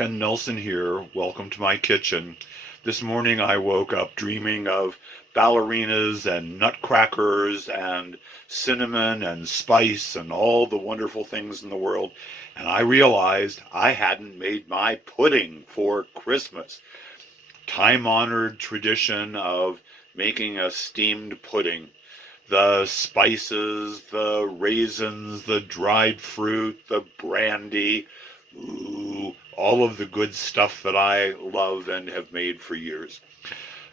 Ken Nelson here. Welcome to my kitchen. This morning I woke up dreaming of ballerinas and nutcrackers and cinnamon and spice and all the wonderful things in the world. And I realized I hadn't made my pudding for Christmas. Time-honored tradition of making a steamed pudding. The spices, the raisins, the dried fruit, the brandy, ooh, all of the good stuff that I love and have made for years.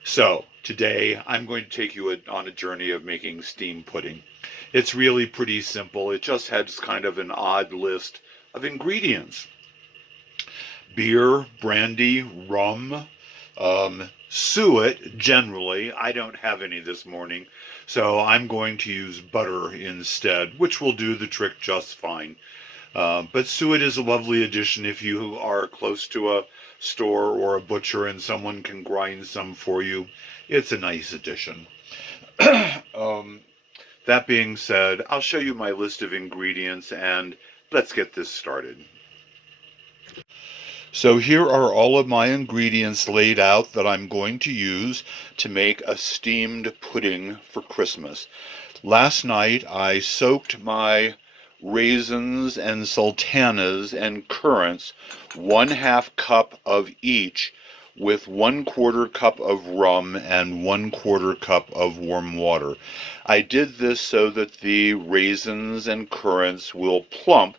So today I'm going to take you on a journey of making steamed pudding. It's really pretty simple. It just has kind of an odd list of ingredients. Beer, brandy, rum, suet generally. I don't have any this morning, so I'm going to use butter instead, which will do the trick just fine. But suet is a lovely addition if you are close to a store or a butcher and someone can grind some for you. It's a nice addition. That being said, I'll show you my list of ingredients and let's get this started. So here are all of my ingredients laid out that I'm going to use to make a steamed pudding for Christmas. Last night I soaked my raisins and sultanas and currants 1/2 cup of each with 1/4 cup of rum and 1/4 cup of warm water. I did this so that the raisins and currants will plump,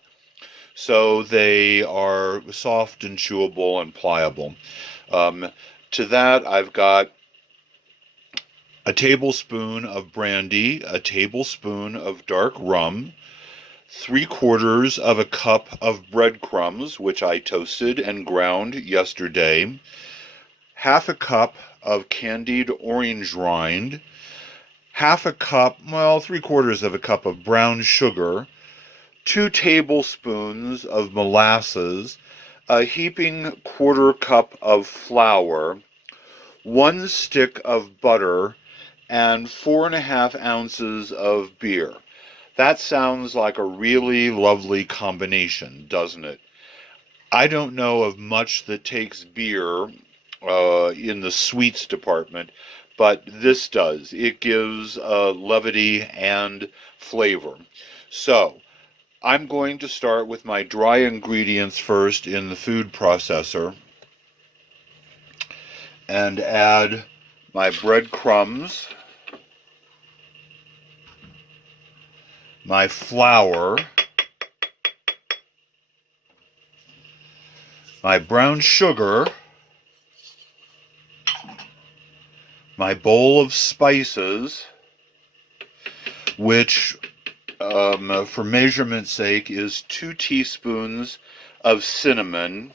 so they are soft and chewable and pliable. To that I've got a tablespoon of brandy, a tablespoon of dark rum, 3/4 of a cup of breadcrumbs, which I toasted and ground yesterday, 1/2 cup of candied orange rind, 1/2 cup, well, 3/4 of a cup of brown sugar, 2 tablespoons of molasses, a heaping 1/4 cup of flour, 1 stick of butter, and 4½ ounces of beer. That sounds like a really lovely combination, doesn't it? I don't know of much that takes beer in the sweets department, but this does. It gives levity and flavor. So, I'm going to start with my dry ingredients first in the food processor and add my breadcrumbs, my flour, my brown sugar, my bowl of spices, which for measurement's sake is 2 teaspoons of cinnamon,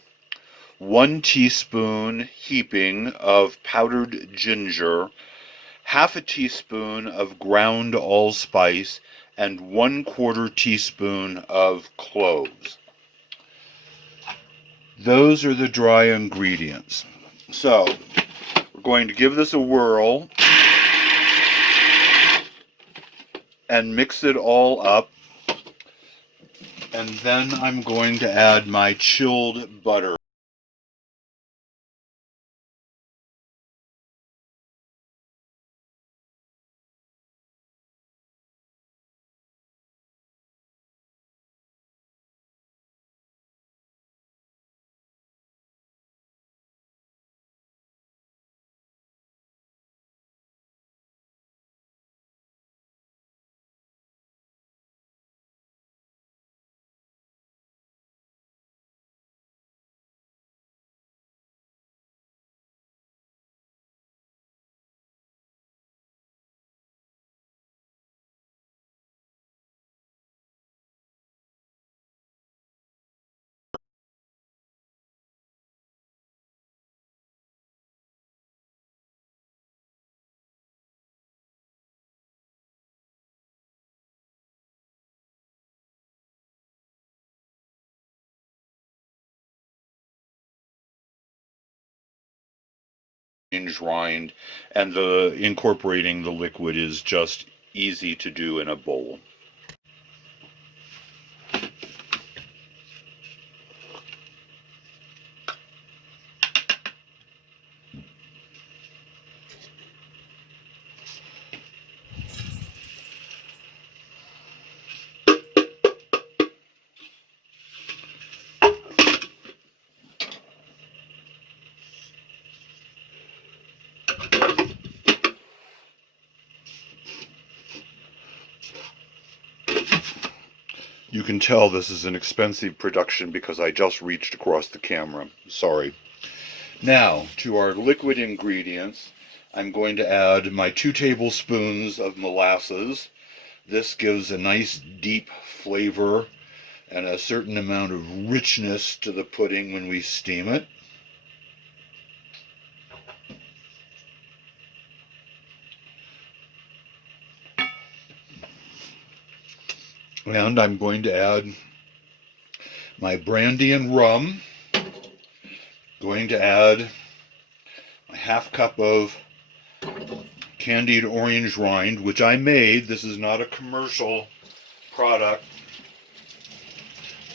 1 teaspoon heaping of powdered ginger, 1/2 teaspoon of ground allspice, and 1/4 teaspoon of cloves. Those are the dry ingredients. So we're going to give this a whirl and mix it all up, and then I'm going to add my chilled butter. Rind, and the incorporating the liquid is just easy to do in a bowl. You can tell this is an expensive production because I just reached across the camera. Sorry. Now, to our liquid ingredients, I'm going to add my 2 tablespoons of molasses. This gives a nice deep flavor and a certain amount of richness to the pudding when we steam it. And I'm going to add my brandy and rum. Going to add a half cup of candied orange rind, which I made. This is not a commercial product.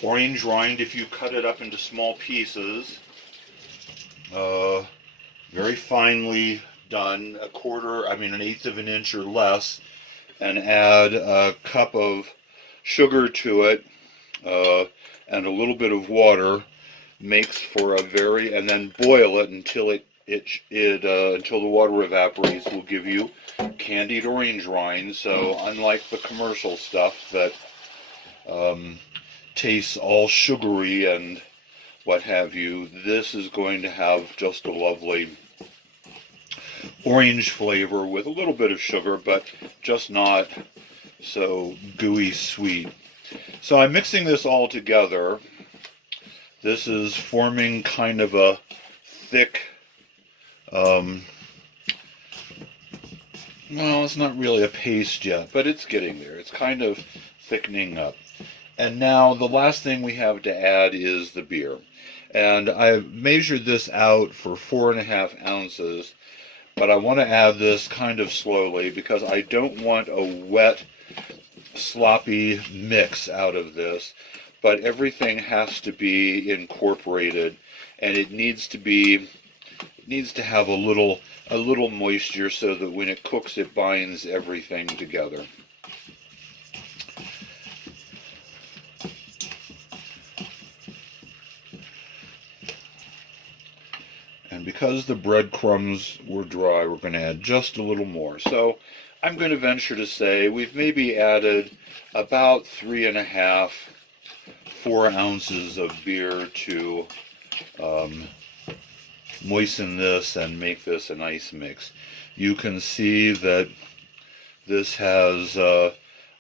Orange rind, if you cut it up into small pieces, very finely done, an eighth of an inch or less, and add a cup of sugar to it, and a little bit of water, makes for and then boil it until until the water evaporates. Will give you candied orange rind. So unlike the commercial stuff that tastes all sugary and what have you, this is going to have just a lovely orange flavor with a little bit of sugar, but just not so gooey sweet. So I'm mixing this all together. This is forming kind of a thick, well, it's not really a paste yet, but it's getting there. It's kind of thickening up. And now the last thing we have to add is the beer. And I measured this out for 4.5 ounces, but I want to add this kind of slowly because I don't want a wet, sloppy mix out of this. But everything has to be incorporated, and it needs to have a little moisture so that when it cooks, it binds everything together. And because the breadcrumbs were dry, we're going to add just a little more. So I'm going to venture to say we've maybe added about 3.5, 4 ounces of beer to moisten this and make this a nice mix. You can see that this has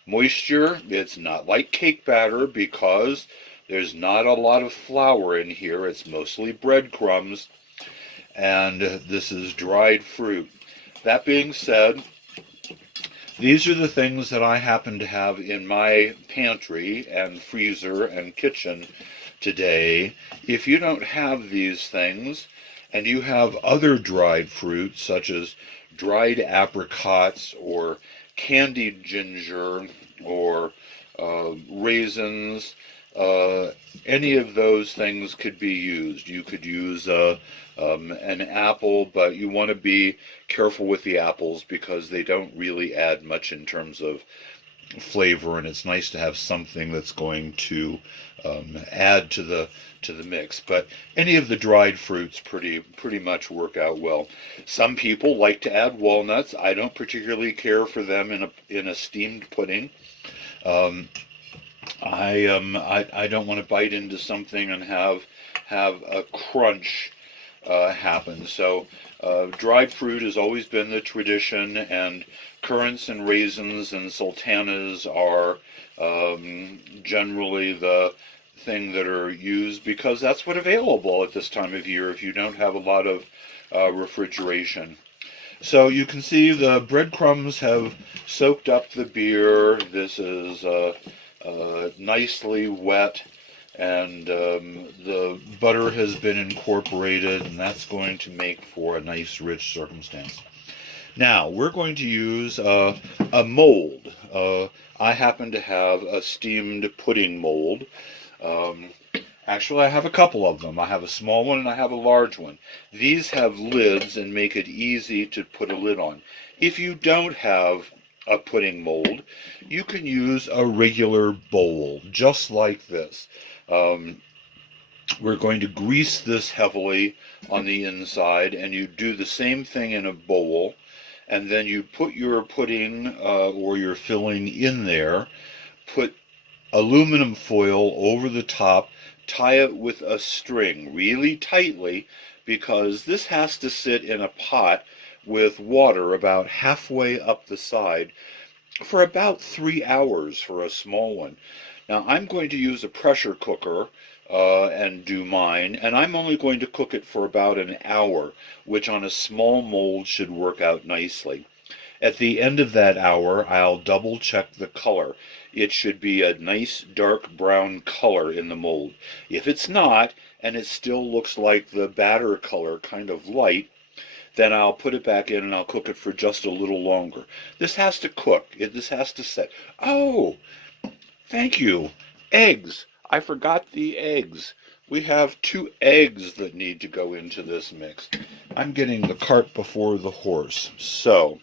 moisture. It's not like cake batter because there's not a lot of flour in here. It's mostly breadcrumbs, and this is dried fruit. That being said, these are the things that I happen to have in my pantry and freezer and kitchen today. If you don't have these things and you have other dried fruits such as dried apricots or candied ginger or raisins, any of those things could be used. You could use an apple, but you want to be careful with the apples because they don't really add much in terms of flavor, and it's nice to have something that's going to add to the mix. But any of the dried fruits pretty much work out well. Some people like to add walnuts. I don't particularly care for them in a steamed pudding. I don't want to bite into something and have a crunch happen. So dried fruit has always been the tradition, and currants and raisins and sultanas are generally the thing that are used because that's what's available at this time of year if you don't have a lot of refrigeration. So you can see the breadcrumbs have soaked up the beer. This is nicely wet, and the butter has been incorporated, and that's going to make for a nice rich circumstance. Now we're going to use a mold. I happen to have a steamed pudding mold. Actually, I have a couple of them. I have a small one and I have a large one. These have lids and make it easy to put a lid on. If you don't have a pudding mold, you can use a regular bowl, just like this. We're going to grease this heavily on the inside, and you do the same thing in a bowl, and then you put your pudding or your filling in there, put aluminum foil over the top, tie it with a string really tightly because this has to sit in a pot with water about halfway up the side for about 3 hours for a small one. Now I'm going to use a pressure cooker and do mine, and I'm only going to cook it for about an hour, which on a small mold should work out nicely. At the end of that hour, I'll double check the color. It should be a nice dark brown color in the mold. If it's not, and it still looks like the batter color, kind of light, then I'll put it back in and I'll cook it for just a little longer. This has to cook. This has to set. Oh, thank you. Eggs. I forgot the eggs. We have 2 eggs that need to go into this mix. I'm getting the cart before the horse. So,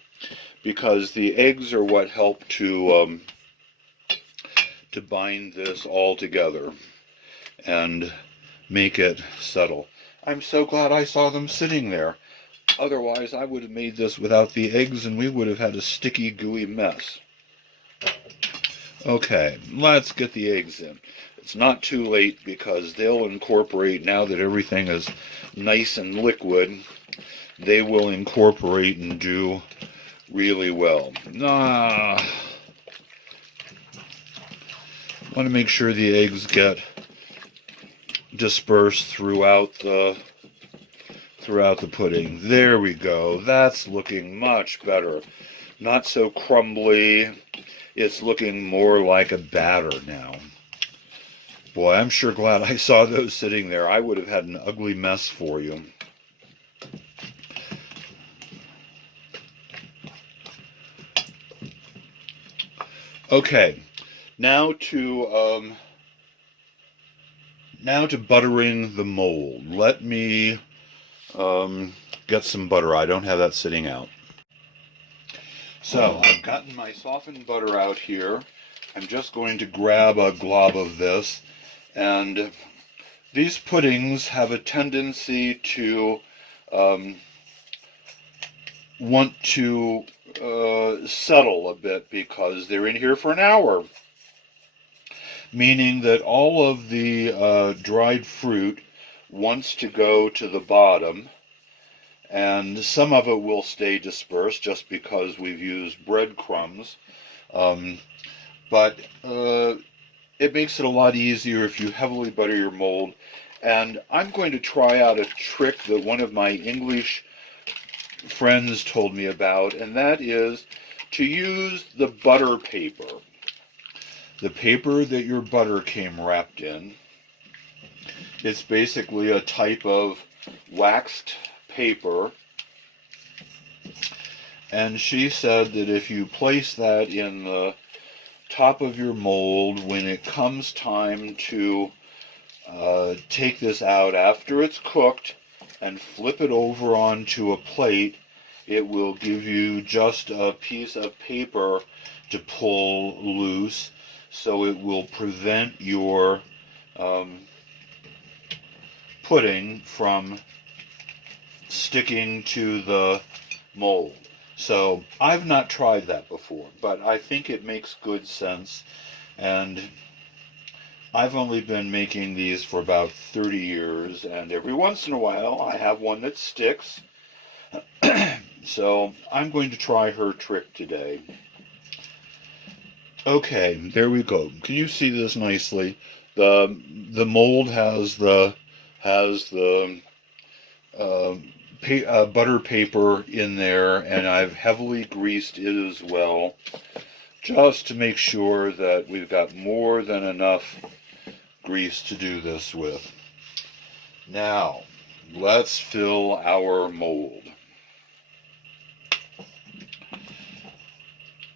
because the eggs are what help to bind this all together and make it settle. I'm so glad I saw them sitting there. Otherwise, I would have made this without the eggs and we would have had a sticky, gooey mess. Okay, let's get the eggs in. It's not too late because they'll incorporate, now that everything is nice and liquid, they will incorporate and do really well. Want to make sure the eggs get dispersed throughout the pudding. There we go. That's looking much better. Not so crumbly. It's looking more like a batter now. Boy, I'm sure glad I saw those sitting there. I would have had an ugly mess for you. Okay, now to buttering the mold. Let me get some butter. I don't have that sitting out. So I've gotten my softened butter out here. I'm just going to grab a glob of this, and these puddings have a tendency to want to settle a bit because they're in here for an hour, meaning that all of the dried fruit wants to go to the bottom, and some of it will stay dispersed just because we've used breadcrumbs. But it makes it a lot easier if you heavily butter your mold. And I'm going to try out a trick that one of my English friends told me about, and that is to use the butter paper. The paper that your butter came wrapped in. It's basically a type of waxed paper. And she said that if you place that in the top of your mold, when it comes time to take this out after it's cooked and flip it over onto a plate, it will give you just a piece of paper to pull loose, so it will prevent your pudding from sticking to the mold. So I've not tried that before, but I think it makes good sense, and I've only been making these for about 30 years, and every once in a while I have one that sticks. So I'm going to try her trick today. Okay, there we go. Can you see this nicely? The mold has the butter paper in there, and I've heavily greased it as well, just to make sure that we've got more than enough grease to do this with. Now, let's fill our mold.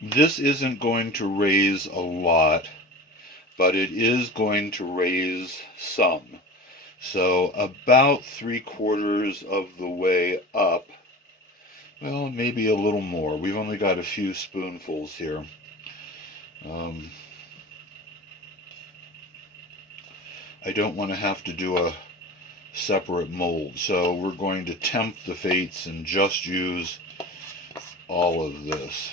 This isn't going to raise a lot, but it is going to raise some. So about 3/4 of the way up, well, maybe a little more. We've only got a few spoonfuls here. I don't want to have to do a separate mold, so we're going to tempt the fates and just use all of this.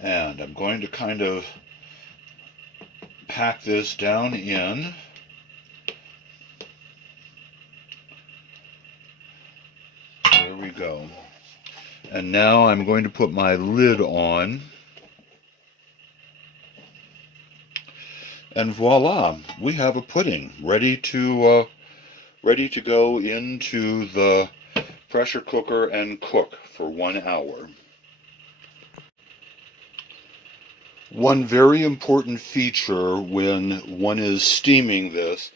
And I'm going to kind of pack this down in. There we go. And now I'm going to put my lid on. And voila, we have a pudding ready to go into the pressure cooker and cook for 1 hour. One very important feature when one is steaming this,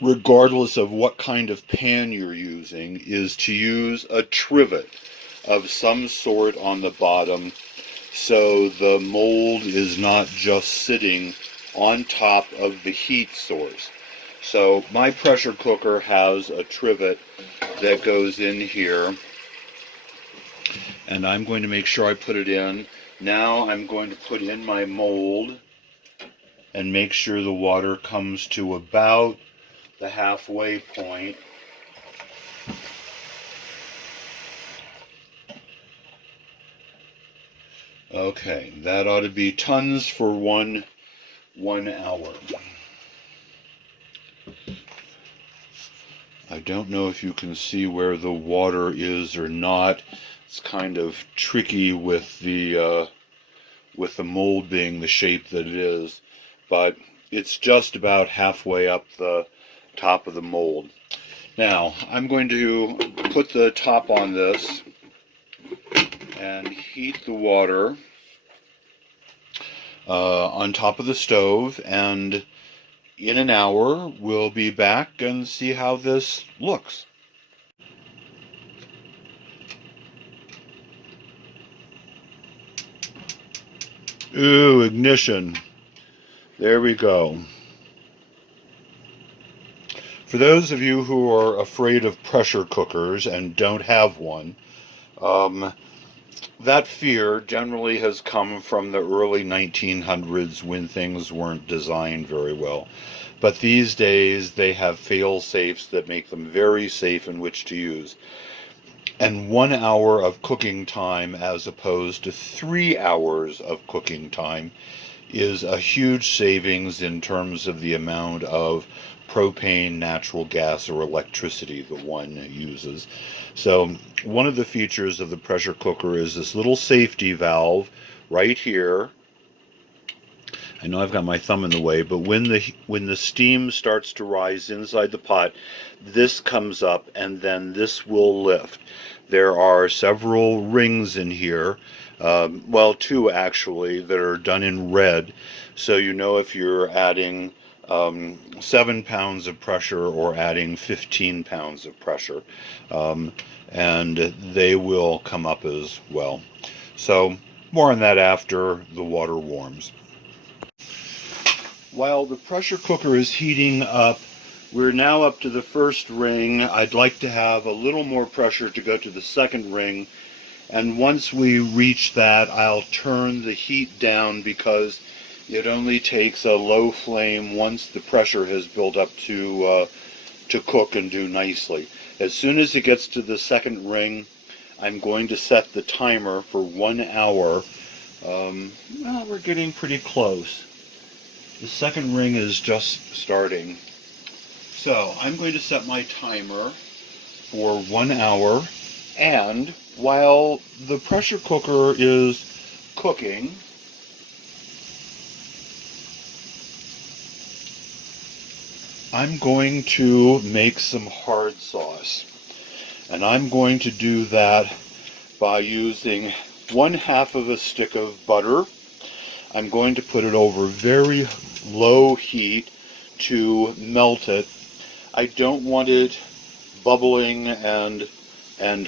regardless of what kind of pan you're using, is to use a trivet of some sort on the bottom so the mold is not just sitting on top of the heat source. So my pressure cooker has a trivet that goes in here, and I'm going to make sure I put it in. Now I'm going to put in my mold and make sure the water comes to about the halfway point. Okay, that ought to be tons for one hour. I don't know if you can see where the water is or not. It's kind of tricky with the mold being the shape that it is, but it's just about halfway up the top of the mold. Now, I'm going to put the top on this and heat the water on top of the stove, and in an hour we'll be back and see how this looks. Ooh, ignition. There we go. For those of you who are afraid of pressure cookers and don't have one, that fear generally has come from the early 1900s when things weren't designed very well. But these days they have fail-safes that make them very safe in which to use. And 1 hour of cooking time as opposed to 3 hours of cooking time is a huge savings in terms of the amount of propane, natural gas, or electricity that one uses. So one of the features of the pressure cooker is this little safety valve right here. I know I've got my thumb in the way, but when the steam starts to rise inside the pot, this comes up and then this will lift. There are several rings in here, well, two actually, that are done in red, so you know if you're adding 7 pounds of pressure or adding 15 pounds of pressure, and they will come up as well. So more on that after the water warms. While the pressure cooker is heating up, we're now up to the first ring. I'd like to have a little more pressure to go to the second ring, and once we reach that, I'll turn the heat down because it only takes a low flame once the pressure has built up to cook and do nicely. As soon as it gets to the second ring, I'm going to set the timer for 1 hour. Well, we're getting pretty close. The second ring is just starting. So I'm going to set my timer for 1 hour, and while the pressure cooker is cooking, I'm going to make some hard sauce. And I'm going to do that by using 1/2 of a stick of butter. I'm going to put it over very low heat to melt it. I don't want it bubbling and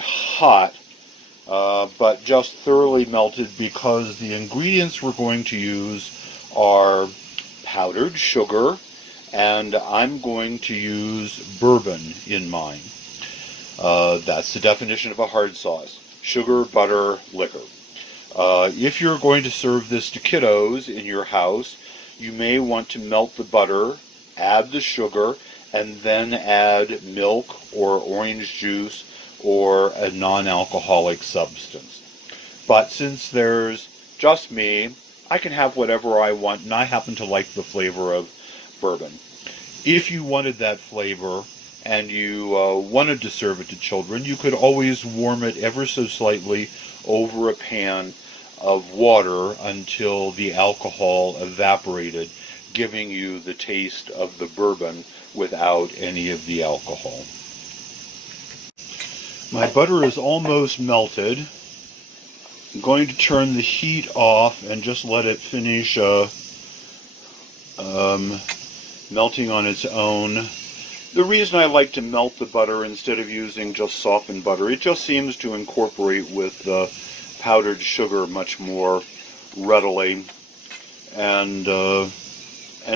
hot, but just thoroughly melted, because the ingredients we're going to use are powdered sugar, and I'm going to use bourbon in mine. That's the definition of a hard sauce: sugar, butter, liquor. If you're going to serve this to kiddos in your house, you may want to melt the butter, add the sugar, and then add milk or orange juice or a non-alcoholic substance. But since there's just me. I can have whatever I want, and I happen to like the flavor of bourbon. If you wanted that flavor and you wanted to serve it to children, you could always warm it ever so slightly over a pan of water until the alcohol evaporated, giving you the taste of the bourbon without any of the alcohol. My butter is almost melted. I'm going to turn the heat off and just let it finish melting on its own. The reason I like to melt the butter instead of using just softened butter, it just seems to incorporate with the powdered sugar much more readily and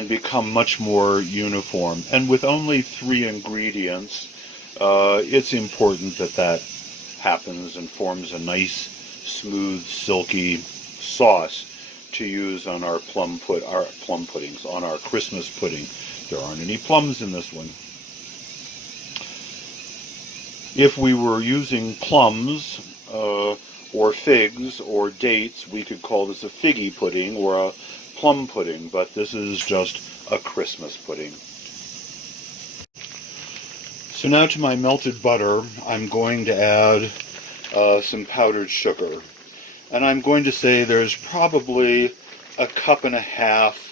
become much more uniform. And with only 3 ingredients, it's important that that happens and forms a nice, smooth, silky sauce to use on our plum puddings, on our Christmas pudding. There aren't any plums in this one. If we were using plums or figs or dates, we could call this a figgy pudding or a plum pudding, but this is just a Christmas pudding. So now to my melted butter, I'm going to add some powdered sugar. And I'm going to say there's probably 1.5 cups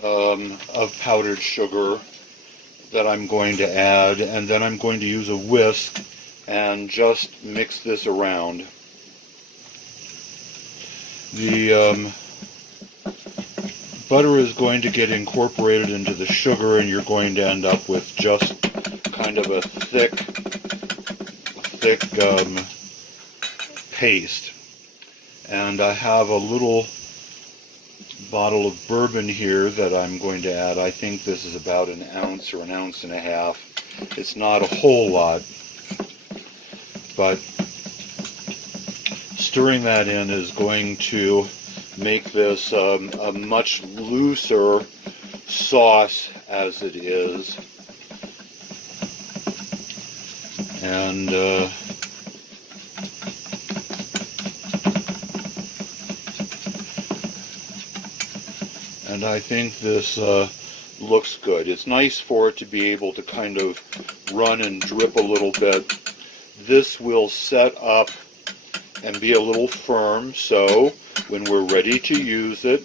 of powdered sugar that I'm going to add, and then I'm going to use a whisk and just mix this around. The butter is going to get incorporated into the sugar, and you're going to end up with just kind of a thick paste. And I have a little bottle of bourbon here that I'm going to add. I think this is about 1 ounce or 1.5 ounces. It's not a whole lot, but stirring that in is going to make this a much looser sauce as it is. And I think this looks good. It's nice for it to be able to kind of run and drip a little bit. This will set up and be a little firm, so when we're ready to use it,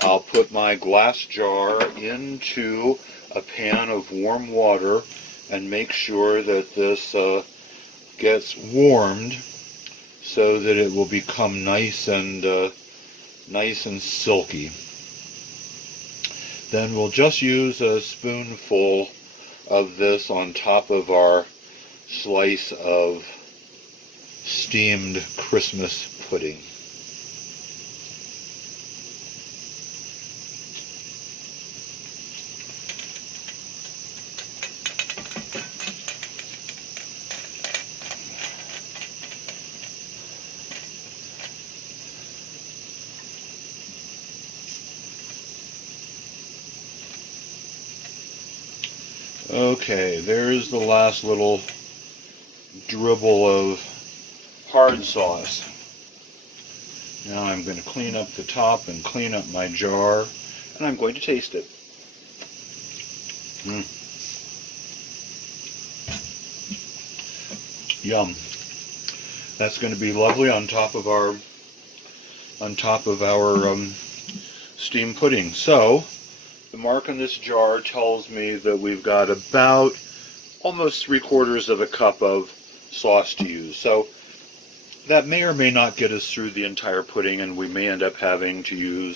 I'll put my glass jar into a pan of warm water and make sure that this gets warmed so that it will become nice and silky. Then we'll just use a spoonful of this on top of our slice of steamed Christmas pudding. Okay, there's the last little dribble of hard sauce. Now I'm going to clean up the top and clean up my jar, and I'm going to taste it. Yum. That's going to be lovely on top of our steamed pudding. So the mark on this jar tells me that we've got about almost 3/4 cup of sauce to use. So that may or may not get us through the entire pudding, and we may end up having to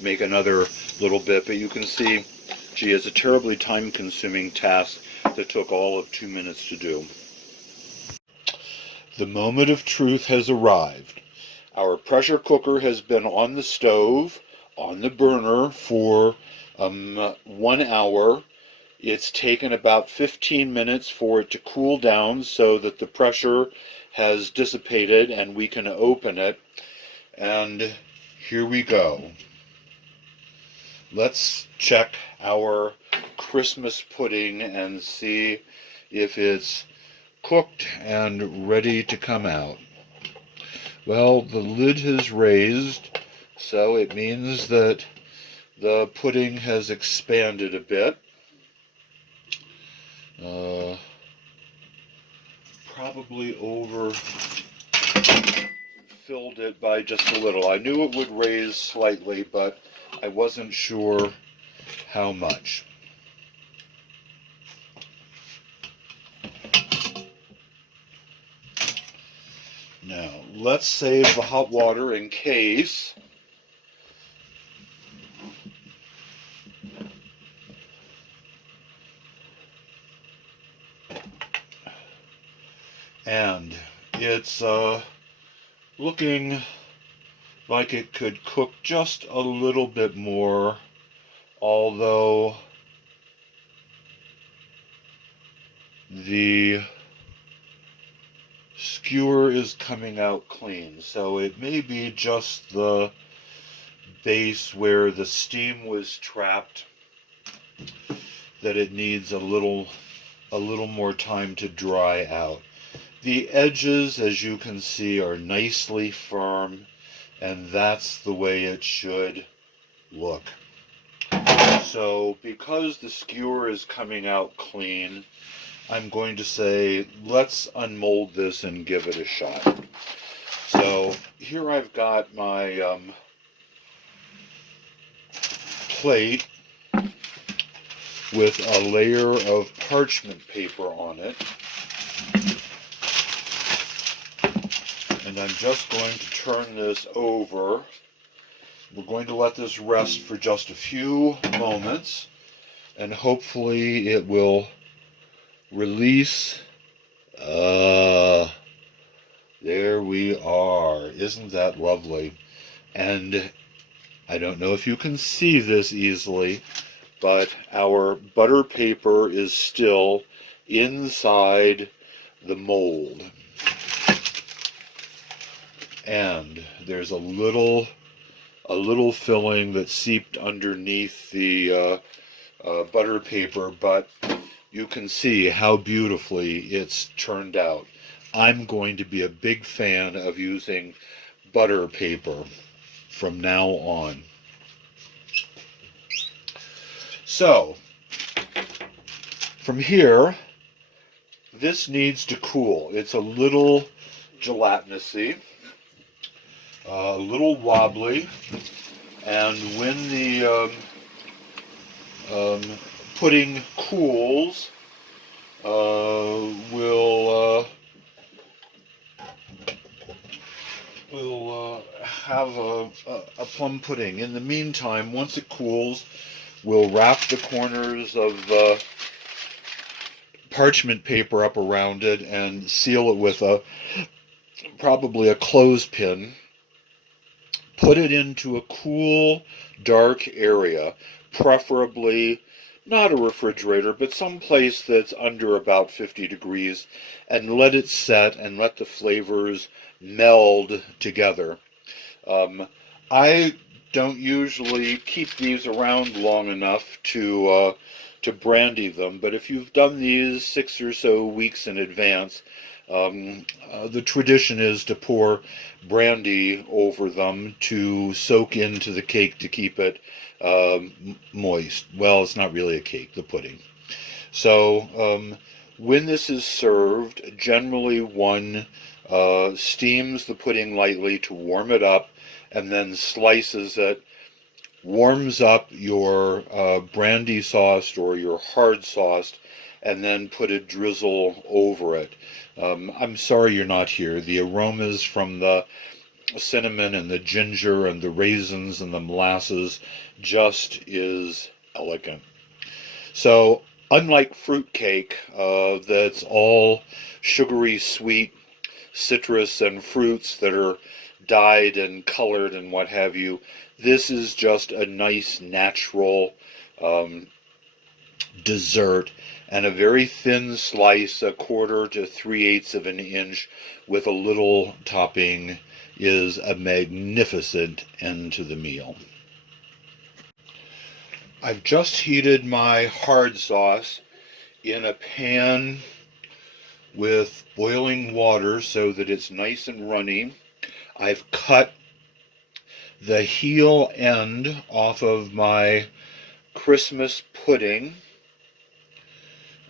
make another little bit. But you can see, gee, it's a terribly time-consuming task that took all of 2 minutes to do. The moment of truth has arrived. Our pressure cooker has been on the stove, on the burner for 1 hour. It's taken about 15 minutes for it to cool down so that the pressure has dissipated and we can open it. And here we go. Let's check our Christmas pudding and see if it's cooked and ready to come out. Well, the lid has raised, so it means that the pudding has expanded a bit. Probably filled it by just a little. I knew it would raise slightly, but I wasn't sure how much. Now, let's save the hot water in case. And it's looking like it could cook just a little bit more, although the skewer is coming out clean, so it may be just the base where the steam was trapped that it needs a little more time to dry out. The edges, as you can see, are nicely firm, and that's the way it should look. So because the skewer is coming out clean, I'm going to say let's unmold this and give it a shot. So here I've got my plate with a layer of parchment paper on it. And I'm just going to turn this over. We're going to let this rest for just a few moments, and hopefully it will release. There we are. Isn't that lovely? And I don't know if you can see this easily, but our butter paper is still inside the mold. And there's a little filling that seeped underneath the butter paper, but you can see how beautifully it's turned out. I'm going to be a big fan of using butter paper from now on. So, from here, this needs to cool. It's a little gelatinousy, a little wobbly, and when the pudding cools, we'll have a plum pudding. In the meantime, once it cools, we'll wrap the corners of parchment paper up around it and seal it with probably a clothespin. Put it into a cool, dark area, preferably not a refrigerator, but some place that's under about 50 degrees, and let it set and let the flavors meld together. I don't usually keep these around long enough to brandy them, but if you've done these 6 or so weeks in advance, the tradition is to pour brandy over them to soak into the cake to keep it moist. Well, it's not really a cake, the pudding. So when this is served, generally one steams the pudding lightly to warm it up and then slices it, warms up your brandy sauce or your hard sauce, and then put a drizzle over it. I'm sorry you're not here. The aromas from the cinnamon and the ginger and the raisins and the molasses just is elegant. So unlike fruitcake, that's all sugary, sweet, citrus and fruits that are dyed and colored and what have you, this is just a nice natural dessert, and a very thin slice, 1/4 to 3/8 of an inch with a little topping, is a magnificent end to the meal. I've just heated my hard sauce in a pan with boiling water so that it's nice and runny. I've cut the heel end off of my Christmas pudding,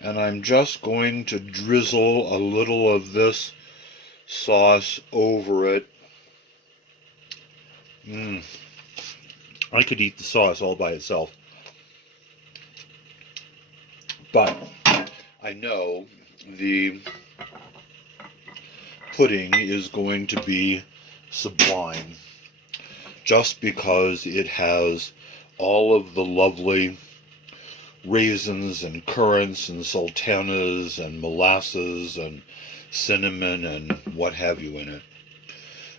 and I'm just going to drizzle a little of this sauce over it. I could eat the sauce all by itself, but I know the pudding is going to be sublime just because it has all of the lovely raisins and currants and sultanas and molasses and cinnamon and what have you in it.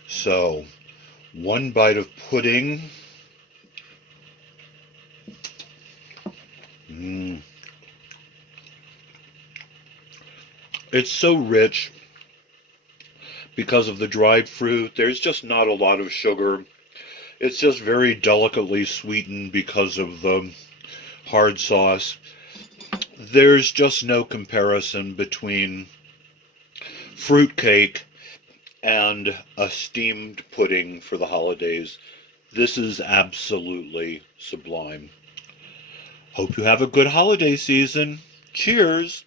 So, one bite of pudding. It's so rich because of the dried fruit. There's just not a lot of sugar. It's just very delicately sweetened because of the hard sauce. There's just no comparison between fruitcake and a steamed pudding for the holidays. This is absolutely sublime. Hope you have a good holiday season. Cheers!